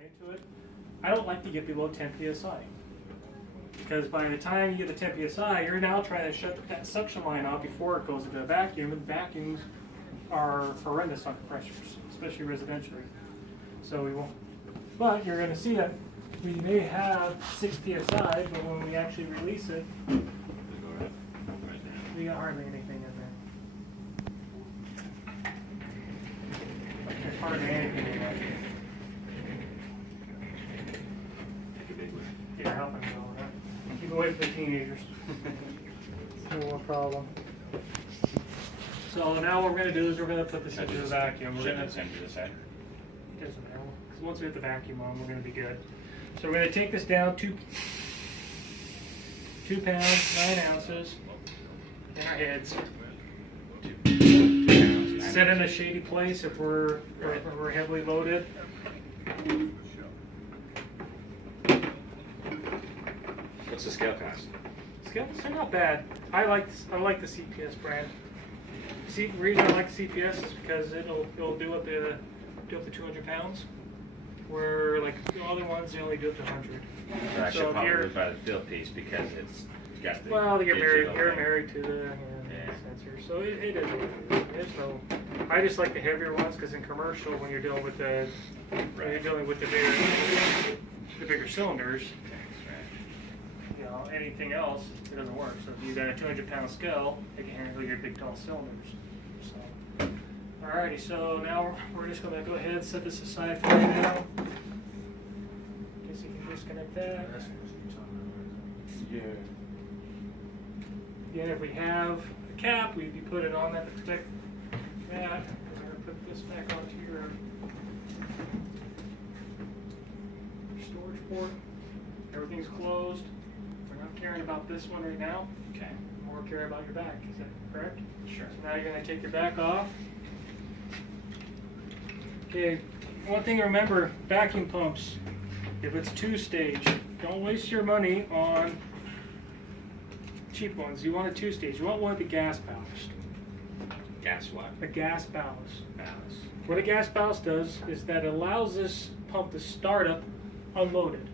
into it, I don't like to get below 10 psi. Because by the time you get to 10 psi, you're now trying to shut that suction line off before it goes into a vacuum, and vacuums are horrendous on compressors, especially residentially. So we won't. But you're going to see that we may have 6 psi, but when we actually release it, we got hardly anything in there. Like there's hardly anything in there. Yeah, helping me all that. Keep away from the teenagers. No more problem. So now what we're going to do is we're going to put this into the vacuum. We're going to send to the side. It doesn't matter. Because once we get the vacuum on, we're going to be good. So we're going to take this down 2 pounds, 9 ounces in our heads. 2 pounds. Set in a shady place if we're heavily loaded. What's the scale cost? Scales are not bad. I like the CPS brand. The reason I like CPS is because it'll do up to 200 pounds, where like the other ones they only do up to 100. So I should probably buy the field piece because it's got the. Well, you're married to the sensor, so it is. There's no. I just like the heavier ones because in commercial, when you're dealing with the bigger cylinders. Anything else, it doesn't work. So if you got a 200-pound scale, it can handle your big tall cylinders. So, alrighty. So now we're just going to go ahead and set this aside for right now. Guess you can disconnect that. Yeah. Again, if we have a cap, we'd be putting it on that to protect that. We're going to put this back onto your storage port. Everything's closed. Caring about this one right now. Okay. More care about your back. Is that correct? Sure. So now you're going to take your back off. Okay. One thing to remember: vacuum pumps. If it's 2-stage, don't waste your money on cheap ones. You want a 2-stage. You want one with the gas ballast. Gas what? A gas ballast. Ballast. What a gas ballast does is that it allows this pump to start up unloaded.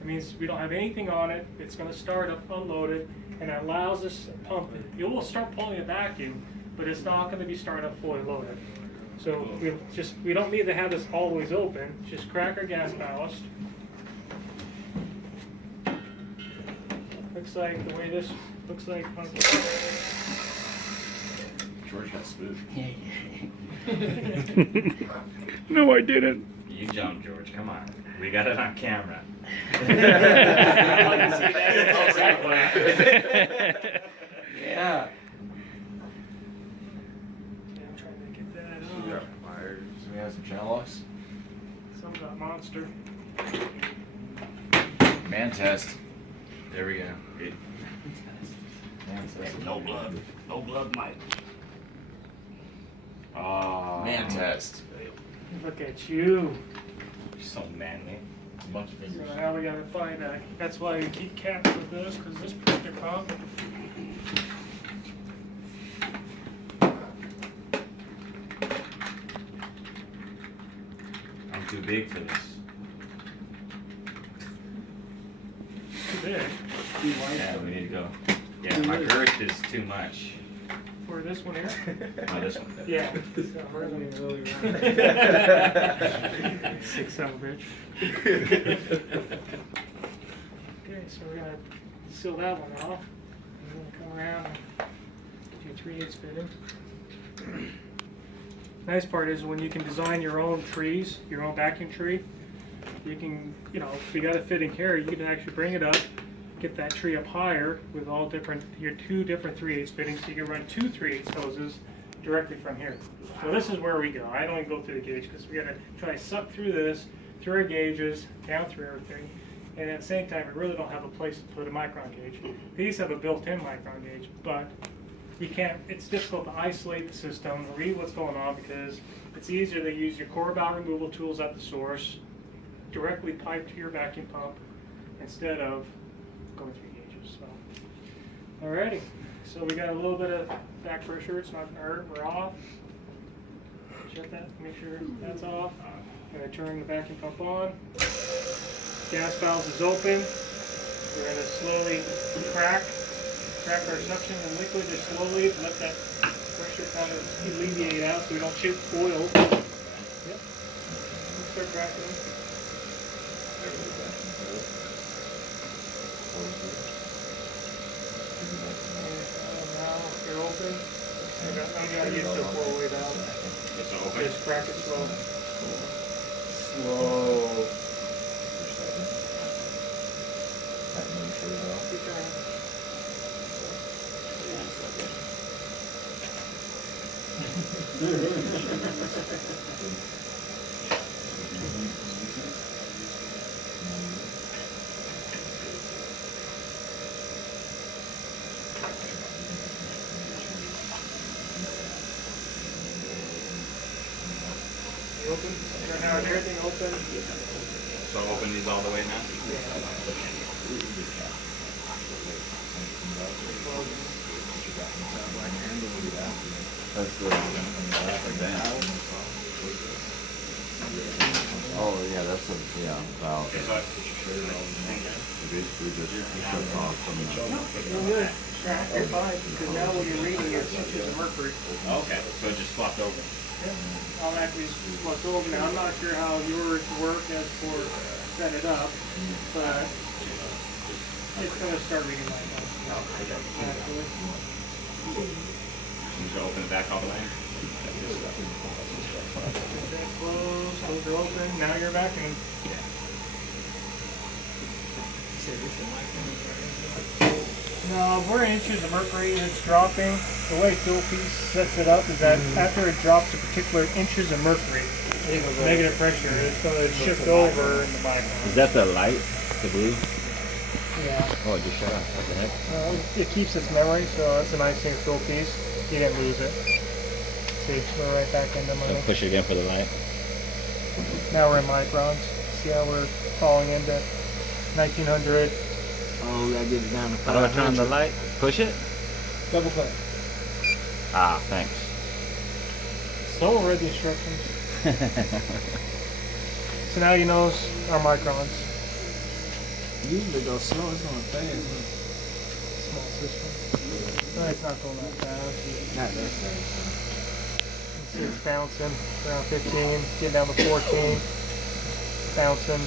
It means we don't have anything on it. It's going to start up unloaded, and it allows this pump. You will start pulling a vacuum, but it's not going to be starting up fully loaded. So we don't need to have this always open. Just crack our gas ballast. Looks like the way this looks like. George got spooked. No, I didn't. You jumped, George. Come on. We got it on camera. Yeah. I'm trying to get that We on. got wires. We have some channel locks. Some of that monster. Man test. There we go. Good. Man test. No blood. No blood, Mike. Oh. Man test. Look at you. You're so manly. It's a bunch of So fingers. now we gotta find that. That's why we keep caps with this, because this particular pump. I'm too big for this. Too big. Yeah, we need to go. Yeah, my girth is too much. For this one here? No, this one. Yeah. Sick son of a bitch. Okay, so we're gonna seal that one off. And then come around and do 3/8 fitting. Nice part is when you can design your own trees, your own vacuum tree, you can, if you got a fitting here, you can actually bring it up, get that tree up higher with all your 2 different 3/8 fittings, so you can run 2 3/8 hoses directly from here. So this is where we go. I don't even go through the gauge because we got to try to suck through this, through our gauges, down through everything, and at the same time, we really don't have a place to put a micron gauge. These have a built-in micron gauge, but you can't. It's difficult to isolate the system, read what's going on, because it's easier to use your core valve removal tools at the source, directly pipe to your vacuum pump, instead of going through gauges. So, alrighty. So we got a little bit of back pressure. It's not going to hurt. We're off. Check that. Make sure that's off. Gonna turn the vacuum pump on. Gas valve is open. We're gonna slowly crack our suction and liquid just slowly to let that pressure kind of alleviate out so we don't choke oil. Yep. Start cracking them. Now they're open. I'm gonna use the 4-way valve. It's open. Just crack it slow. Whoa. Keep going. You open? Right now, is everything open? So open these all the way now? That's the van. Oh, yeah, that's a, yeah, valve. Okay, so Basically just shuts off from the. You're good. You're fine, because now what you're reading is inches of mercury. okay, so it just flopped over. I'll actually flip over now. I'm not sure how yours work as for set it up, but it's going to start reading like that. Actually. You should open it back all the way. Close, those are open. Now you're vacuuming. Now, we're in inches of mercury and it's dropping. The way Phil Piece sets it up is that after it drops a particular inches of mercury, negative pressure, it's going to shift over in the micron. Is that the light, the blue? Yeah. Oh, it just shut off. What the heck? It keeps its memory, so that's a nice thing with Phil Piece. You didn't lose it. See, we're right back into So money. push it again for the light. Now we're in microns. See how we're falling into 1900. Oh, we gotta get it down to How do I turn on the light? Push it? Double click. Ah, thanks. So read the instructions. So now you know our microns. Usually it goes slow, it's going fast. Small system. No, it's not going that fast. Not that fast. You see it's bouncing around 15, getting down to 14, bouncing,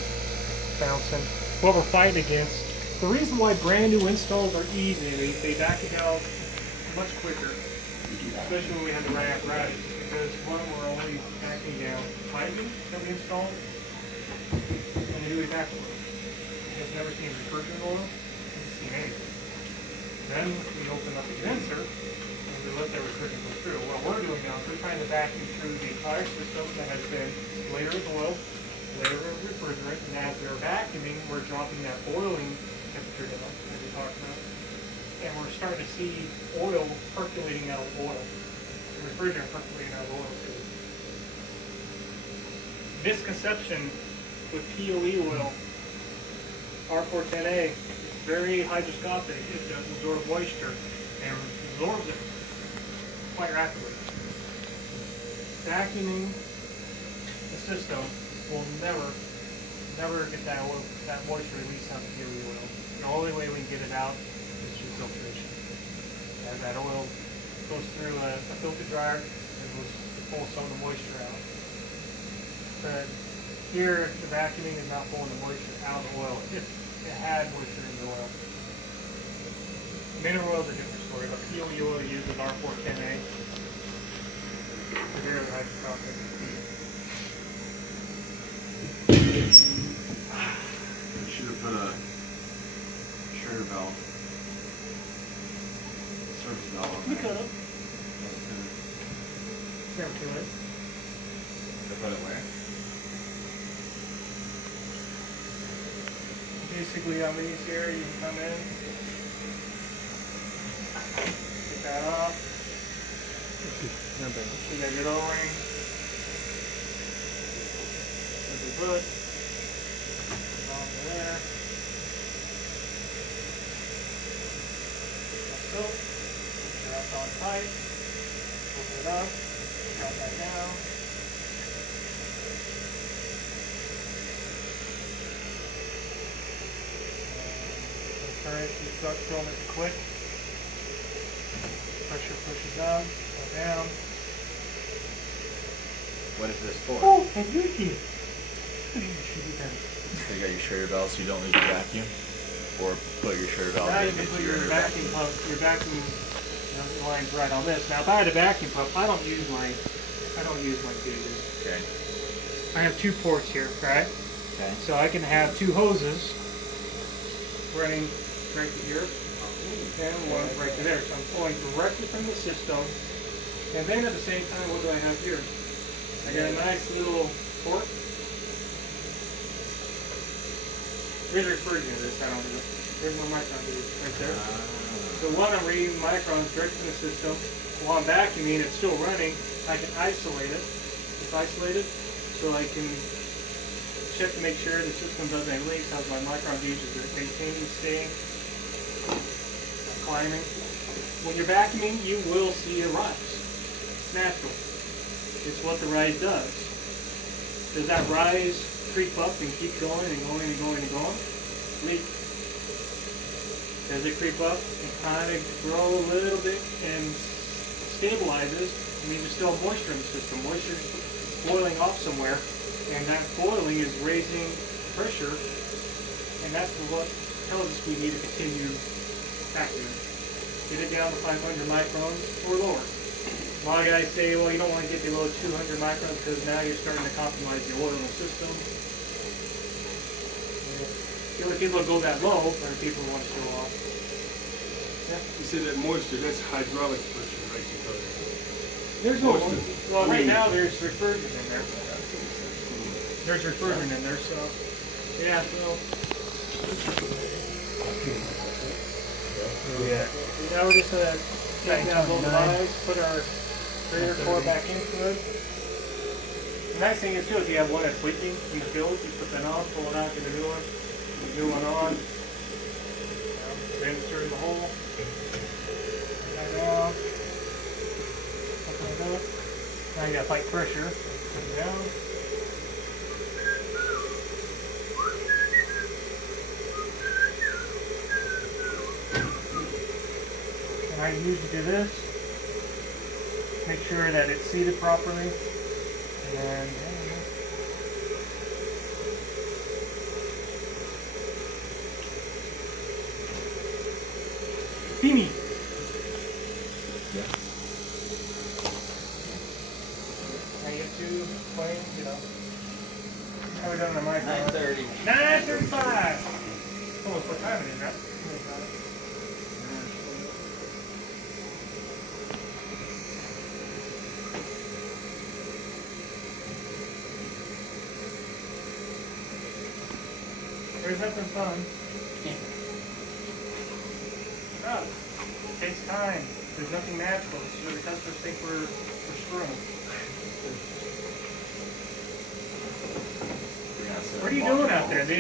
bouncing. What we're fighting against, the reason why brand new installs are easy, they back it out much quicker, especially when we had the right apparatus, because one, we're only backing down piping that we installed, and they do it backwards. You guys never seen refrigerant oil? Haven't seen anything. Then we open up the condenser, and we let that refrigerant go through. What we're doing now is we're trying to vacuum through the entire system that has been layer of oil, layer of refrigerant, and as we're vacuuming, we're dropping that boiling temperature down, as we talked about. And we're starting to see oil percolating out of oil, refrigerant percolating out of oil too. Misconception with POE oil, R410A, it's very hygroscopic. It does absorb moisture and absorbs it quite rapidly. Vacuuming the system will never get that oil, that moisture released out of the POE oil. The only way we can get it out is through filtration. As that oil goes through a filter dryer, it will pull some of the moisture out. But here, the vacuuming is not pulling the moisture out of the oil. It had moisture in the oil. Mineral oil is a different story, but POE oil uses R410A. Very hygroscopic. Should have put a shutter valve. Service valve on We there. could have. Never too late. To put it where? Basically, on these here, you can come in, get that off. You got your O-ring. Put the hood. Put it onto there. Like so. Put your up on tight. Open it up. Drop that down. Turn it, you start filling it quick. Pressure pushes up, or down. What is this for? Oh, thank you. You should be done. You got your Schrader valve so you don't leave a vacuum? Or put your Schrader valve Now you into can put your your vacuum pump, your vacuum line's right on this. Now if I had a vacuum pump, I don't use my gauges. Okay. I have 2 ports here, right? Okay. So I can have 2 hoses running right to here, and one right to there. So I'm pulling directly from the system. And then at the same time, what do I have here? I got a nice little port. Here's a refrigerant this I don't do. Here's my micron gauge right there. The one I'm reading microns direct from the system. While I'm vacuuming, it's still running. I can isolate it. It's isolated, so I can check to make sure the system doesn't have leaks. How's my micron gauge is maintaining, staying, climbing. When you're vacuuming, you will see a rise. It's natural. It's what the rise does. Does that rise creep up and keep going and going and going and going? Leak. Does it creep up and kind of grow a little bit and stabilizes? I mean, there's still moisture in the system. Moisture is boiling off somewhere, and that boiling is raising pressure, and that's what tells us we need to continue vacuuming. Get it down to 500 microns or lower. A lot of guys say, well, you don't want to get below 200 microns because now you're starting to compromise the oil in the system. The only people that go that low are the people who want to show off. You said that moisture, that's hydraulic pressure, right? Because There's no, moisture. well, right now there's refrigerant in there. There's refrigerant in there, so, yeah, so. Yeah. Now we're just gonna take down both lines, put our rear core back into it. The nice thing is too, if you have one that's leaking in the field, you put that on, pull it out, get a new one, put the new one on. Insert in the hole. Put that on. Something like that. Now you gotta fight pressure. Put it down. And I usually do this. Make sure that it's seated properly. And Beanie. Yeah. Now you get 220, you know. How we done on the mic? 9:30. 9:35. Almost what time it is, right? There's nothing fun. Oh, it takes time. There's nothing natural. So the customers think we're screwing. What are you doing out there? They